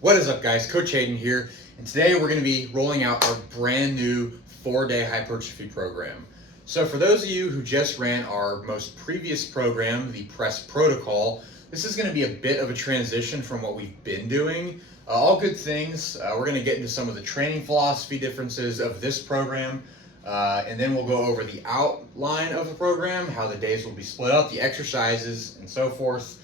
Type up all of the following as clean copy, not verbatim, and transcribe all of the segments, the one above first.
What is up, guys? Coach Hayden here, and today we're going to be rolling out our brand new 4-day hypertrophy program. So for those of you who just ran our most previous program, the press protocol, this is going to be a bit of a transition from what we've been doing. All good things. We're going to get into some of the training philosophy differences of this program, and then we'll go over the outline of the program, how the days will be split up, the exercises, and so forth,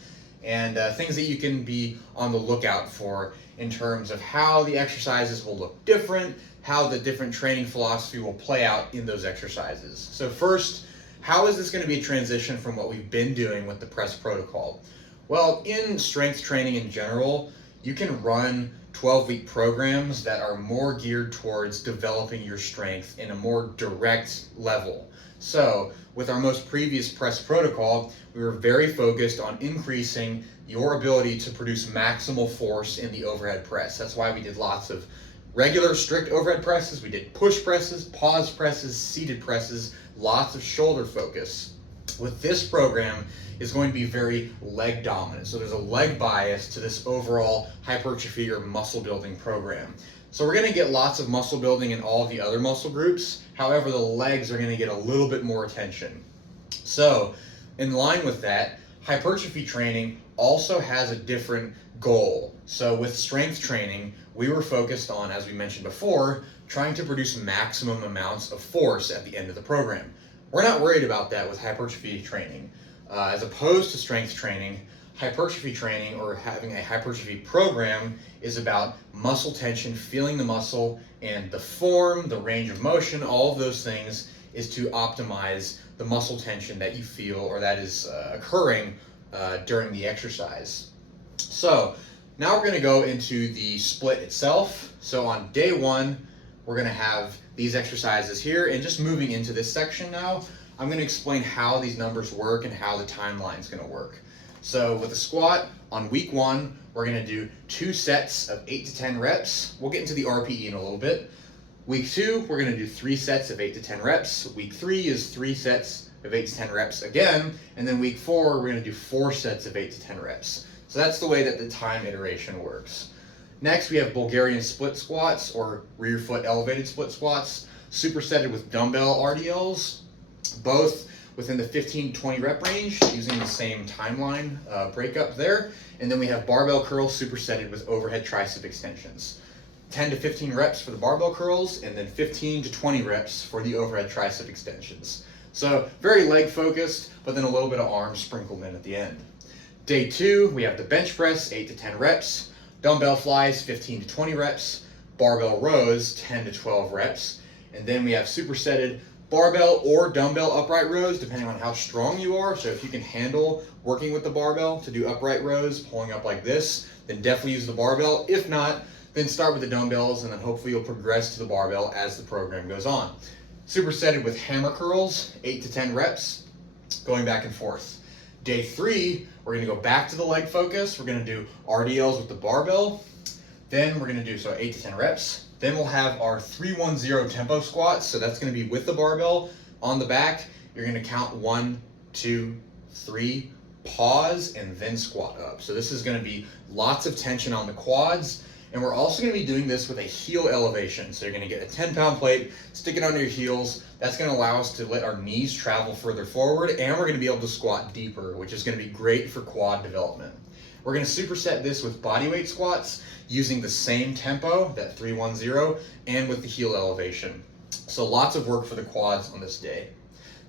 and things that you can be on the lookout for in terms of how the exercises will look different, how the different training philosophy will play out in those exercises. So first, how is this going to be a transition from what we've been doing with the press protocol? Well, in strength training in general, you can run 12-week programs that are more geared towards developing your strength in a more direct level. So with our most previous press protocol, we were very focused on increasing your ability to produce maximal force in the overhead press. That's why we did lots of regular strict overhead presses. We did push presses, pause presses, seated presses, lots of shoulder focus. With this program, is going to be very leg dominant. So there's a leg bias to this overall hypertrophy or muscle building program. So we're going to get lots of muscle building in all of the other muscle groups. However, the legs are going to get a little bit more attention. So in line with that, hypertrophy training also has a different goal. So with strength training, we were focused on, as we mentioned before, trying to produce maximum amounts of force at the end of the program. We're not worried about that with hypertrophy training. As opposed to strength training, hypertrophy training or having a hypertrophy program is about muscle tension, feeling the muscle, and the form, the range of motion, all of those things is to optimize the muscle tension that you feel or that is occurring during the exercise. So now we're going to go into the split itself. So on day one, we're going to have these exercises here, and just moving into this section now, I'm going to explain how these numbers work and how the timeline is going to work. So with the squat, on week one, we're going to do 2 sets of 8 to 10 reps. We'll get into the RPE in a little bit. Week 2, we're going to do 3 sets of 8 to 10 reps. Week 3 is 3 sets of 8 to 10 reps again. And then week 4, we're going to do 4 sets of 8 to 10 reps. So that's the way that the time iteration works. Next, we have Bulgarian split squats or rear foot elevated split squats, supersetted with dumbbell RDLs, both within the 15 to 20 rep range using the same timeline breakup there. And then we have barbell curls supersetted with overhead tricep extensions. 10 to 15 reps for the barbell curls, and then 15 to 20 reps for the overhead tricep extensions. So very leg focused, but then a little bit of arm sprinkled in at the end. Day 2, we have the bench press, 8 to 10 reps, dumbbell flies, 15 to 20 reps, barbell rows, 10 to 12 reps, and then we have supersetted barbell or dumbbell upright rows, depending on how strong you are. So if you can handle working with the barbell to do upright rows, pulling up like this, then definitely use the barbell. If not, then start with the dumbbells, and then hopefully you'll progress to the barbell as the program goes on. Supersetted with hammer curls, 8 to 10 reps, going back and forth. Day 3, we're going to go back to the leg focus. We're going to do RDLs with the barbell. Then we're going to do 8 to 10 reps. Then we'll have our 3-1-0 tempo squats. So that's going to be with the barbell on the back. You're going to count 1, 2, 3, pause, and then squat up. So this is going to be lots of tension on the quads. And we're also going to be doing this with a heel elevation. So you're going to get a 10-pound plate, stick it under your heels. That's going to allow us to let our knees travel further forward, and we're going to be able to squat deeper, which is going to be great for quad development. We're going to superset this with bodyweight squats using the same tempo, that 3-1-0, and with the heel elevation. So lots of work for the quads on this day.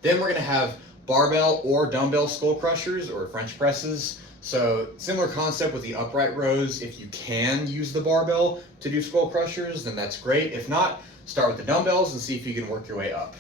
Then we're going to have barbell or dumbbell skull crushers or French presses. So similar concept with the upright rows. If you can use the barbell to do skull crushers, then that's great. If not, start with the dumbbells and see if you can work your way up.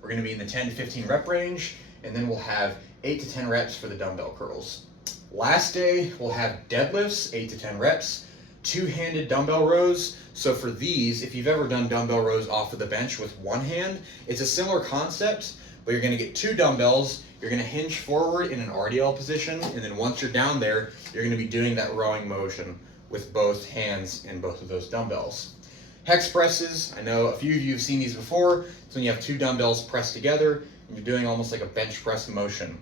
We're going to be in the 10 to 15 rep range, and then we'll have 8 to 10 reps for the dumbbell curls. Last day, we'll have deadlifts, 8 to 10 reps, 2-handed dumbbell rows. So for these, if you've ever done dumbbell rows off of the bench with one hand, it's a similar concept, but you're going to get 2 dumbbells, you're going to hinge forward in an RDL position, and then once you're down there, you're going to be doing that rowing motion with both hands and both of those dumbbells. Hex presses, I know a few of you have seen these before. It's when you have 2 dumbbells pressed together, and you're doing almost like a bench press motion.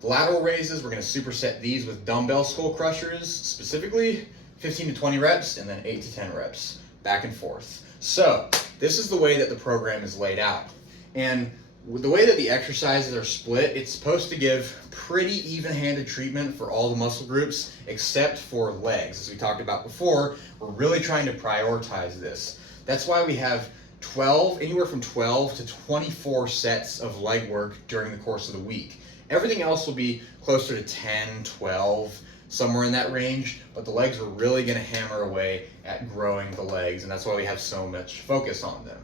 The lateral raises, we're going to superset these with dumbbell skull crushers, specifically 15 to 20 reps, and then 8 to 10 reps, back and forth. So this is the way that the program is laid out. And with the way that the exercises are split, it's supposed to give pretty even-handed treatment for all the muscle groups except for legs. As we talked about before, we're really trying to prioritize this. That's why we have anywhere from 12 to 24 sets of leg work during the course of the week. Everything else will be closer to 10, 12, somewhere in that range, but the legs we're really going to hammer away at growing the legs, and that's why we have so much focus on them.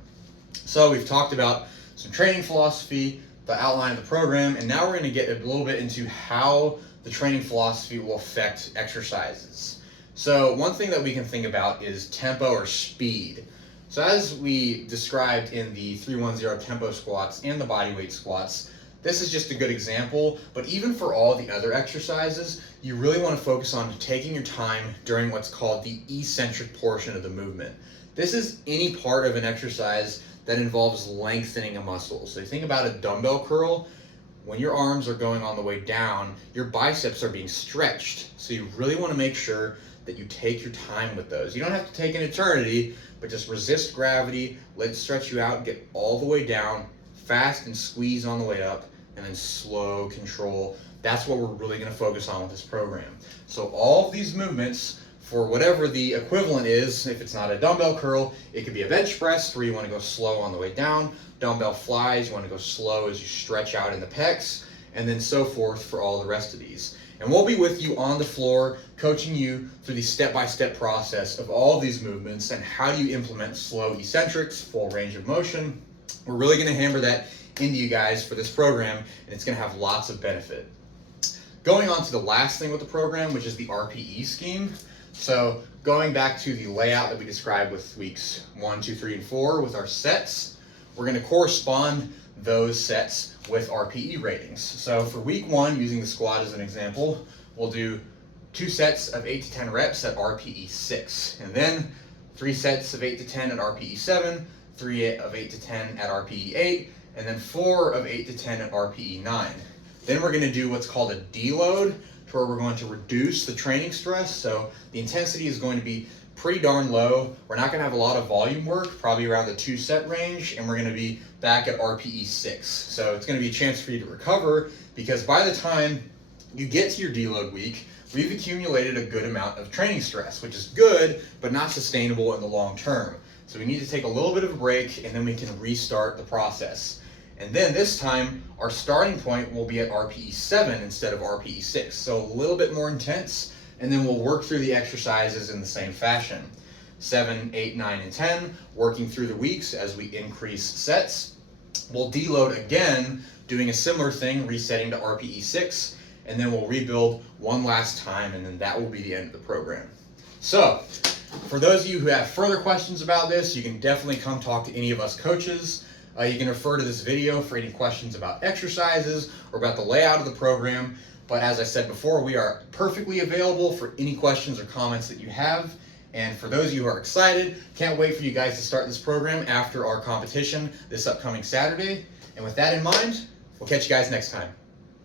So we've talked about some training philosophy, the outline of the program, and now we're going to get a little bit into how the training philosophy will affect exercises. So one thing that we can think about is tempo or speed. So as we described in the 310 tempo squats and the bodyweight squats, this is just a good example, but even for all the other exercises, you really want to focus on taking your time during what's called the eccentric portion of the movement. This is any part of an exercise that involves lengthening a muscle. So think about a dumbbell curl. When your arms are going on the way down, your biceps are being stretched. So you really want to make sure that you take your time with those. You don't have to take an eternity, but just resist gravity, let it stretch you out, get all the way down, fast and squeeze on the way up, and then slow control. That's what we're really going to focus on with this program. So all of these movements, for whatever the equivalent is, if it's not a dumbbell curl, it could be a bench press where you want to go slow on the way down, dumbbell flies, you want to go slow as you stretch out in the pecs, and then so forth for all the rest of these. And we'll be with you on the floor, coaching you through the step-by-step process of all of these movements and how do you implement slow eccentrics, full range of motion. We're really going to hammer that into you guys for this program, and it's going to have lots of benefit. Going on to the last thing with the program, which is the RPE scheme. So going back to the layout that we described with weeks 1, 2, 3, and 4 with our sets, we're going to correspond those sets with RPE ratings. So for week 1, using the squat as an example, we'll do 2 sets of 8 to 10 reps at RPE 6, and then 3 sets of 8 to 10 at RPE 7, 3 of 8 to 10 at RPE 8, and then 4 of 8 to 10 at RPE 9. Then we're going to do what's called a deload, to where we're going to reduce the training stress. So the intensity is going to be pretty darn low. We're not going to have a lot of volume work, probably around the 2 set range, and we're going to be back at RPE 6. So it's going to be a chance for you to recover, because by the time you get to your deload week, we've accumulated a good amount of training stress, which is good, but not sustainable in the long term. So we need to take a little bit of a break, and then we can restart the process. And then this time, our starting point will be at RPE 7 instead of RPE 6. So a little bit more intense, and then we'll work through the exercises in the same fashion. 7, 8, 9, and 10, working through the weeks as we increase sets. We'll deload again, doing a similar thing, resetting to RPE 6, and then we'll rebuild one last time, and then that will be the end of the program. So, for those of you who have further questions about this, you can definitely come talk to any of us coaches. You can refer to this video for any questions about exercises or about the layout of the program. But as I said before, we are perfectly available for any questions or comments that you have. And for those of you who are excited, can't wait for you guys to start this program after our competition this upcoming Saturday. And with that in mind, we'll catch you guys next time.